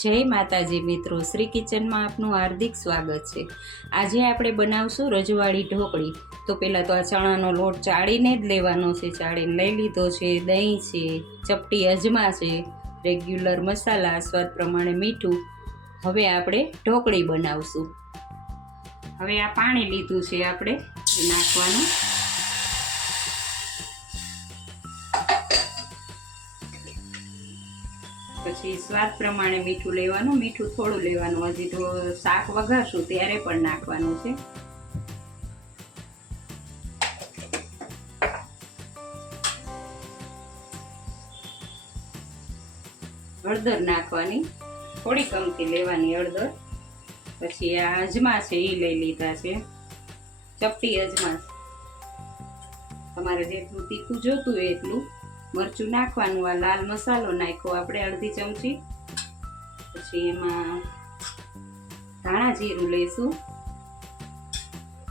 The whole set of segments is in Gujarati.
જય માતાજી મિત્રો, શ્રી કિચનમાં આપનું હાર્દિક સ્વાગત છે। આજે આપણે બનાવશું રજવાડી ઢોકળી। તો પહેલાં તો આ ચણાનો લોટ ચાળીને જ લેવાનો છે। ચાળીને લઈ લીધો છે। દહીં છે, ચપટી અજમા છે, રેગ્યુલર મસાલા, સ્વાદ પ્રમાણે મીઠું। હવે આપણે ઢોકળી બનાવશું। હવે આ પાણી લીધું છે આપણે નાખવાનું। પછી સ્વાદ પ્રમાણે મીઠું લેવાનું। મીઠું થોડું લેવાનું, હજી તો શાક વઘારશું ત્યારે પણ નાખવાનું છે। હળદર નાખવાની, થોડી કમથી લેવાની હળદર। પછી આ અજમા છે એ લઈ લીધા છે, ચપટી અજમા। તમારે જેટલું તીખું જોતું હોય એટલું મરચું નાખવાનું। આ લાલ મસાલો નાખ્યો આપણે અડધી ચમચી। પછી એમાં ધાણા જીરું લઈશું।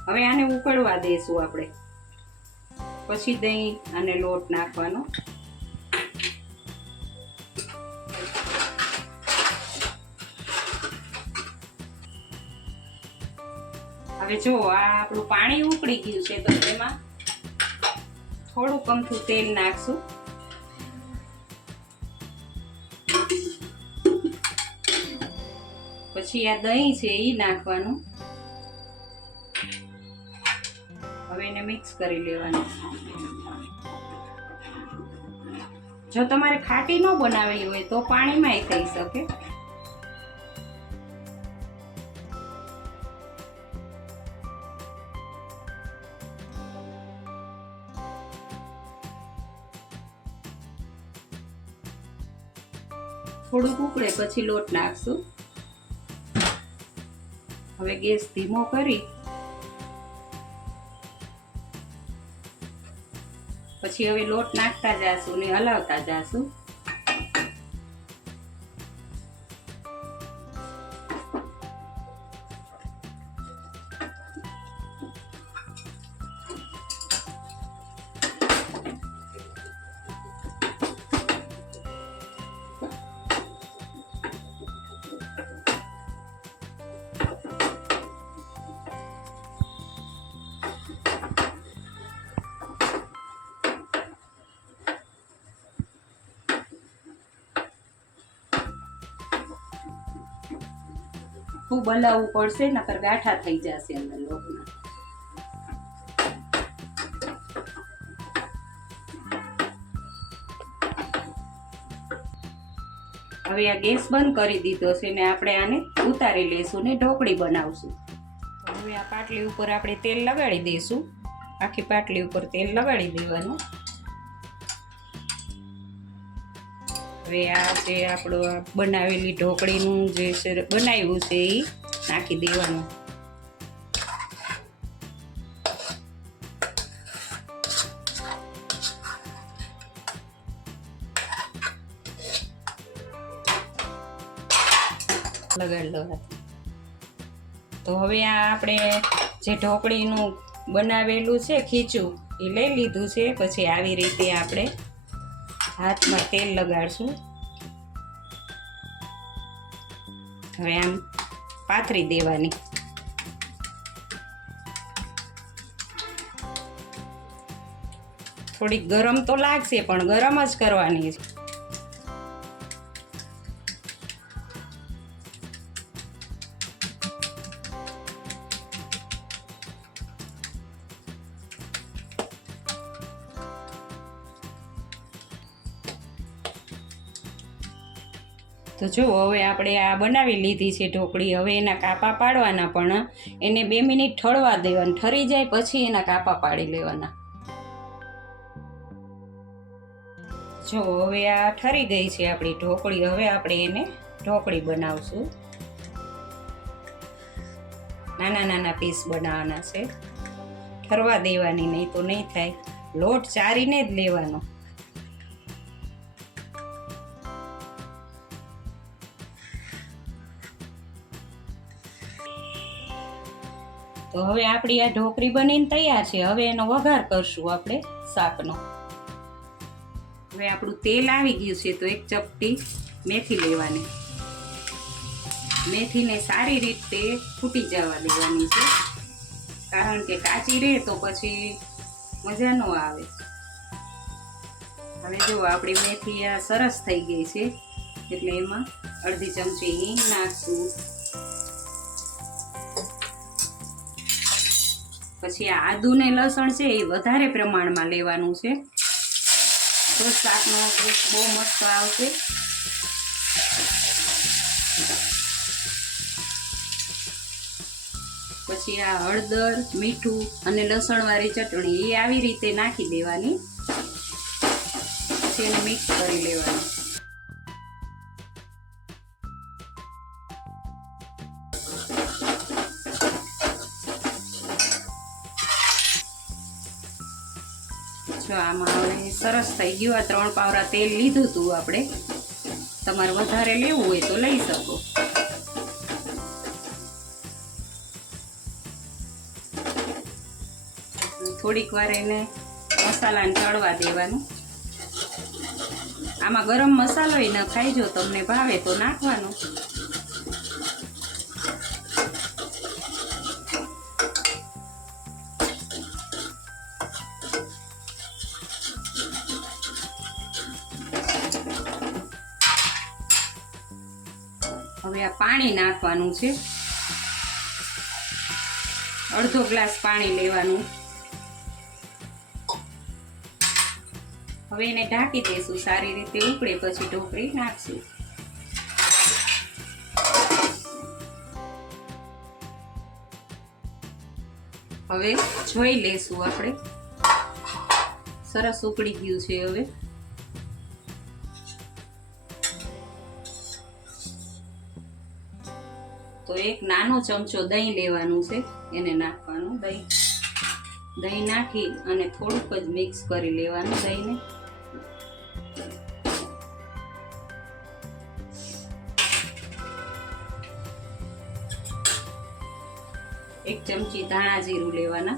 હવે આને ઉકળવા દઈશું આપણે। પછી દહીં અને લોટ નાખવાનો। હવે જો આ આપણું પાણી ઉકળી ગયું છે તો એમાં થોડું કમથું તેલ નાખશું। પછી આ દહીં છે એ નાખવાનું। હવે એને મિક્સ કરી લેવાનું। જો તમારે ખાટી ન બનાવેલી હોય તો પાણીમાં થઈ શકે। થોડુંક ઉકળે પછી લોટ નાખશું। હવે ગેસ ધીમો કરી પછી હવે લોટ નાખતા જાશું ને હલાવતા જાશું। ખૂબ હલાવવું પડશે, નકર ગાંઠા થઈ જશે અંદર લોટના। હવે આ ગેસ બંધ કરી દીધો છે ને આપણે આને ઉતારી લેશું ને ઢોકળી બનાવશું। હવે આ પાટલી ઉપર આપણે તેલ લગાડી દઈશું। આખી પાટલી ઉપર તેલ લગાડી દેવાનું। હવે આ જે આપણો બનાવેલી ઢોકળીનું જે બનાવ્યું છે એ નાખી દેવાનું। લગાડી લો। તો હવે આ આપણે જે ઢોકળીનું બનાવેલું છે ખીચું એ લઈ લીધું છે। પછી આવી રીતે આપણે હાથમાં તેલ લગાડશું। હવે આમ પાથરી દેવાની। થોડીક ગરમ તો લાગશે પણ ગરમ જ કરવાની છે। તો જો હવે આપણે આ બનાવી લીધી છે ઢોકળી। હવે એના કાપા પાડવાના, પણ એને 2 મિનિટ ઠરવા દેવાના। ઠરી જાય પછી એના કાપા પાડી લેવાના। જો હવે આ ઠરી ગઈ છે આપણી ઢોકળી। હવે આપણે એને ઢોકળી બનાવશું। નાના નાના પીસ બનાવવાના છે, ઠરવા દેવાની, નહીં તો નહીં થાય। લોટ ચારીને જ લેવાનો। તો હવે આપણી આ ઢોકળી બનીને તૈયાર છે। હવે એનો વઘાર કરશું આપણે શાકનો। હવે આપણું તેલ આવી ગયું છે તો એક ચપટી મેથી લેવાની। મેથીને સારી રીતે ફૂટી જવા દેવાની છે, કારણ કે કાચી રહે તો પછી મજા ન આવે. હવે જો આપણી મેથી આ સરસ થઈ ગઈ છે, એટલે એમાં અડધી ચમચી હિંગ નાખશું. પછી આ આદુ ને લસણ છે એ વધારે પ્રમાણમાં લેવાનું છે, તો શાકનો ટેસ્ટ બહુ મસ્ત આવશે. પછી આ હળદર, મીઠું અને લસણવાળી ચટણી એ આવી રીતે નાખી દેવાની. પછી એને મિક્સ કરી લેવાનું. જો આમાં હવે સરસ થઈ ગયું. આ 3 પાવરા તેલ લીધું હતું આપણે. તમારે વધારે લેવું હોય તો લઈ શકો. થોડીક વાર એને મસાલાને ચડવા દેવાનું. આમાં ગરમ મસાલો ન ખાય, જો તમને ભાવે તો નાખવાનો. હવે આ પાણી નાખવાનું છે. અડધો ગ્લાસ પાણી લેવાનું. હવે એને ઢાંકી દઈશું, સારી રીતે ઉકળે પછી ઢોકળી નાખશું. હવે જોઈ લેશું આપણે. સરસ ઉકળી ગયું છે. હવે તો એક નાનો ચમચો દહીં લેવાનું છે, એને નાખવાનું. દહીં નાખી અને થોડુંક જ મિક્સ કરી લેવાનું દહીંને. એક ચમચી ધાણા જીરું લેવાના.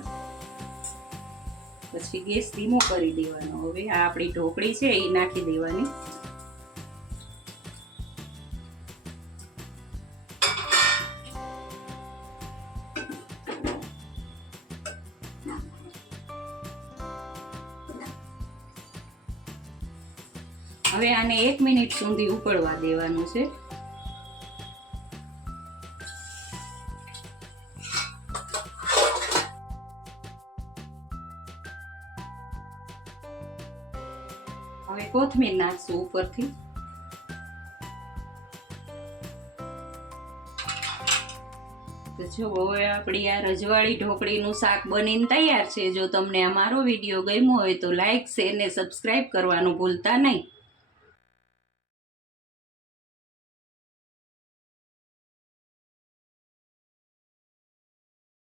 પછી ગેસ ધીમો કરી દેવાનો. હવે આ આપણી ઢોકળી છે એ નાખી દેવાની. હવે આને 1 મિનિટ સુધી ઉકળવા દેવાનું છે. હવે કોથમીર નાખશું ઉપરથી. તો જો હવે આપણી આ રજવાડી ઢોકળીનું શાક બનીને તૈયાર છે. જો તમને આ મારો વિડીયો ગમ્યો હોય તો લાઈક, શેર ને સબસ્ક્રાઈબ કરવાનું ભૂલતા નહીં.